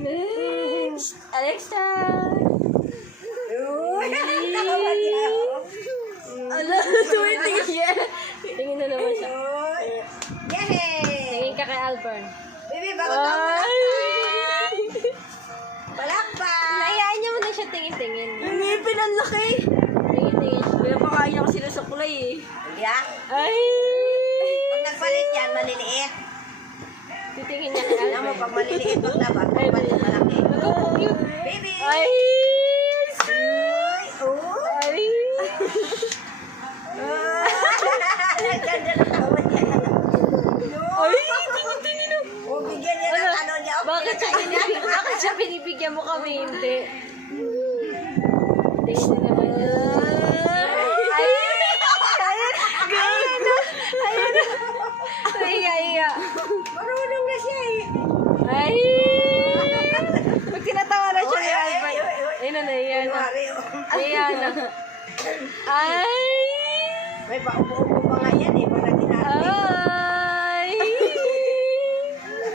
Next! Alexa! Uy, tawa niya ako. Ano? Tumitingin siya. Tingin na naman siya. Uy. Yehey! Tingin ka kay Alvin. Baby, bago taong palakpak. Palakpak! Hayaan niya mo na siya tingin-tingin. Yung ngipin ang laki. Tingin-tingin siya. Pinapakain ako sila sa kulay eh. Yeah. Ay! Pag nagpalit yan, maliliit. Titingin niya kay Alam mo, Alvin. pag maliliit, magdapat. Pag palit malaki. Cute. Baby! Ay! Uy! Uy! Ay! Ganda ng tawa niya. Ay! Tingin-tingin na. O, bigyan niya ng ano niya. Bakit siya binibigyan mo kami? Hindi. Tingin na naman niya. Ay! Ayun na! Ayun na! Iya. Marunong na siya eh. Ay! Pag tinatawa na siya ni Albert. Ayun na, naiyan na. Kunwari, oh. Naiyan na. Ay! May paupo-upo pa nga yan eh.